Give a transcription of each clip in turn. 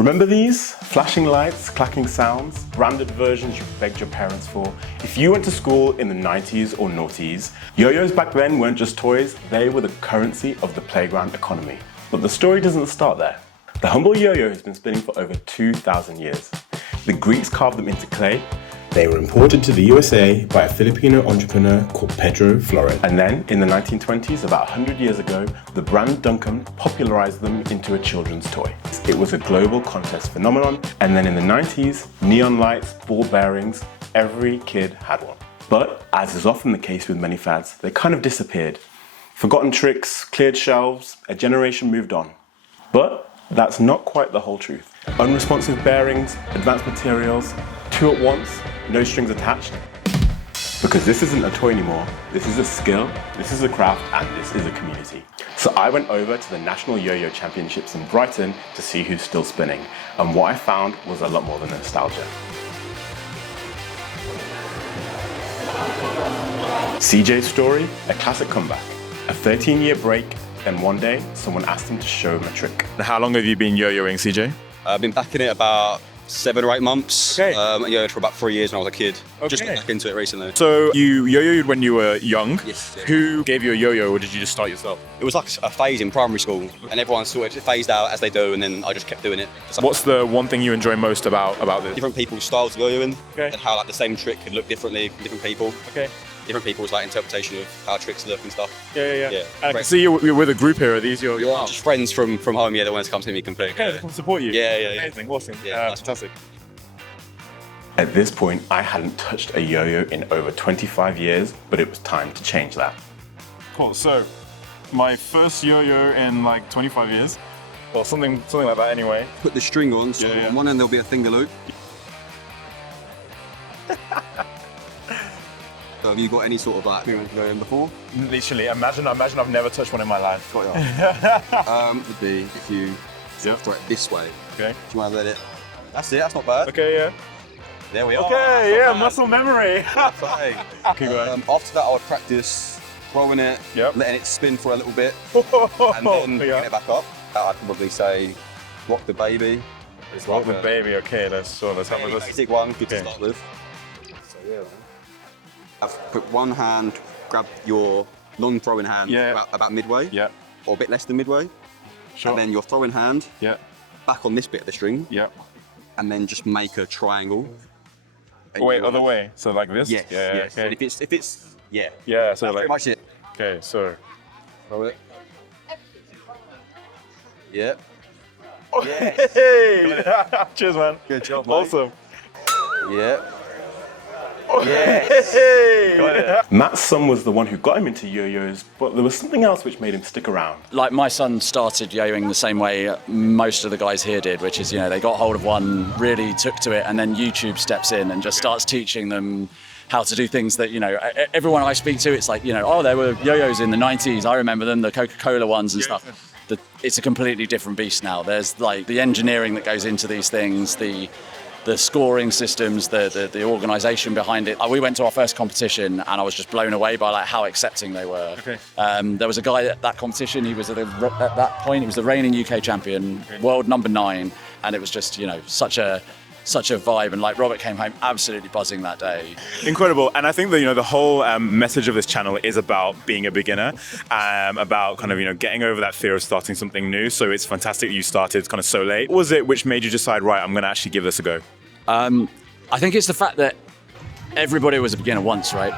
Remember these? Flashing lights, clacking sounds, branded versions you begged your parents for. If you went to school in the 90s or noughties, yo-yos back then weren't just toys, they were the currency of the playground economy. But the story doesn't start there. The humble yo-yo has been spinning for over 2,000 years. The Greeks carved them into clay. They were imported to the USA by a Filipino entrepreneur called Pedro Flores. And then, in the 1920s, about 100 years ago, the brand Duncan popularized them into a children's toy. It was a global contest phenomenon, and then in the 90s, neon lights, ball bearings, every kid had one. But, as is often the case with many fads, they kind of disappeared. Forgotten tricks, cleared shelves, a generation moved on. But that's not quite the whole truth. Unresponsive bearings, advanced materials, two at once, no strings attached. Because this isn't a toy anymore, this is a skill, this is a craft, and this is a community. So I went over to the National Yo-Yo Championships in Brighton to see who's still spinning, and what I found was a lot more than nostalgia. CJ's story, a classic comeback. A 13-year break, then one day, someone asked him to show him a trick. How long have you been yo-yoing, CJ? I've been back in it about 7 or 8 months. Okay. I yo-yoed for about 3 years when I was a kid. Okay. Just got back into it recently. So you yo-yoed when you were young? Yes. Yeah. Who gave you a yo-yo, or did you just start yourself? It was like a phase in primary school, and everyone sort of phased out as they do, and then I just kept doing it. What's the one thing you enjoy most about this? Different people's styles of yo-yoing, Okay. and how like the same trick could look differently from different people. Okay. Different people's like interpretation of how tricks look and stuff. Yeah. Yeah. And I can see you're with a group here. Are these your Just friends from home, yeah, the ones that come to me completely. Okay, they come support you. Yeah. Amazing, awesome. Yeah, nice. Fantastic. At this point, I hadn't touched a yo-yo in over 25 years, but it was time to change that. Cool. So, my first yo-yo in like 25 years, or something like that. Anyway. Put the string on, so Yeah. on one end there'll be a finger loop. So have you got any sort of like yo-yoing before? Literally, imagine I've never touched one in my life. Would be if you sort of throw it this way. Okay. Do you want to let it? That's it. That's not bad. Okay. Yeah. There we are. Okay. Yeah. Muscle memory. Okay. Keep going. After that, I would practice throwing it, Yep. letting it spin for a little bit, and then bringing Yeah. it back up. I'd probably say rock the baby. It's Rock like the baby. Okay. Let's have a look. basic one, good to Okay. start with. So yeah, man. I've put one hand, grab your long throwing hand Yeah. about midway, Yeah. or a bit less than midway, Sure. and then your throwing hand Yeah. back on this bit of the string, Yeah. and then just make a triangle. And Oh, wait, you other wanna- way. So like this. Yes. Yeah. Yes. Okay. And if it's yeah. Yeah. So That's like. pretty much it. Okay. So. Throw it. Yeah. Hey! Cheers, man. Good job, mate. Awesome. Yeah. Hey! Matt's son was the one who got him into yo-yos, but there was something else which made him stick around. Like my son started yo-yoing the same way most of the guys here did, which is, they got hold of one, really took to it, and then YouTube steps in and just starts teaching them how to do things that, everyone I speak to, it's like, oh, there were yo-yos in the 90s. I remember them, the Coca-Cola ones and stuff. It's a completely different beast now. There's like the engineering that goes into these things, the scoring systems, the organisation behind it. We went to our first competition and I was just blown away by like how accepting they were. Okay. There was a guy at that competition. He was at that point. He was the reigning UK champion, world number 9, and it was just such a vibe. And like Robert came home absolutely buzzing that day. Incredible. And I think that, the whole message of this channel is about being a beginner, about kind of, getting over that fear of starting something new. So it's fantastic that you started kind of so late. What was it which made you decide, right, I'm going to actually give this a go? I think it's the fact that everybody was a beginner once, right?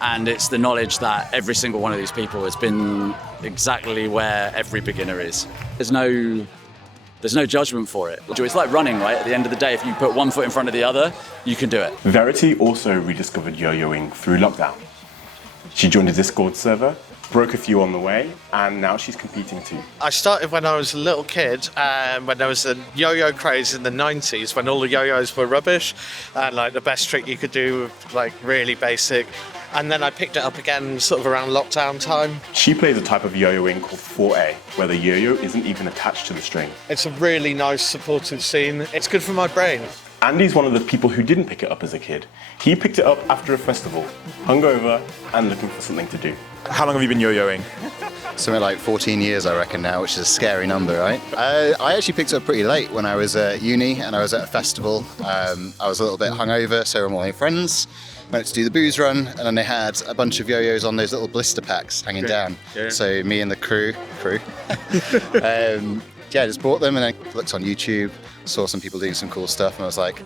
And it's the knowledge that every single one of these people has been exactly where every beginner is. There's no judgment for it. It's like running, right? At the end of the day, if you put one foot in front of the other, you can do it. Verity also rediscovered yo-yoing through lockdown. She joined a Discord server, broke a few on the way, and now she's competing too. I started when I was a little kid, when there was a yo-yo craze in the 90s, when all the yo-yos were rubbish, and like the best trick you could do, like really basic. And then I picked it up again sort of around lockdown time. She plays a type of yo-yoing called 4A, where the yo-yo isn't even attached to the string. It's a really nice supportive scene. It's good for my brain. Andy's one of the people who didn't pick it up as a kid. He picked it up after a festival, hungover and looking for something to do. How long have you been yo-yoing? Something like 14 years, I reckon now, which is a scary number, right? I actually picked it up pretty late when I was at uni and I was at a festival. I was a little bit hungover, so were my friends. Went to do the booze run, and then they had a bunch of yo-yos on those little blister packs hanging down. Yeah. So me and the crew, just bought them, and then looked on YouTube, saw some people doing some cool stuff, and I was like,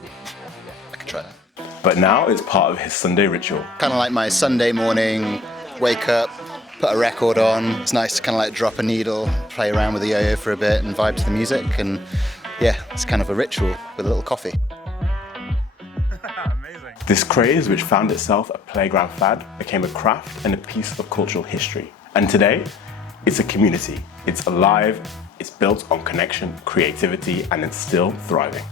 I could try that. But now it's part of his Sunday ritual. Kind of like my Sunday morning, wake up, put a record on. It's nice to kind of like drop a needle, play around with the yo-yo for a bit and vibe to the music. And yeah, it's kind of a ritual with a little coffee. Amazing. This craze, which found itself a playground fad, became a craft and a piece of cultural history. And today, it's a community. It's alive, it's built on connection, creativity, and it's still thriving.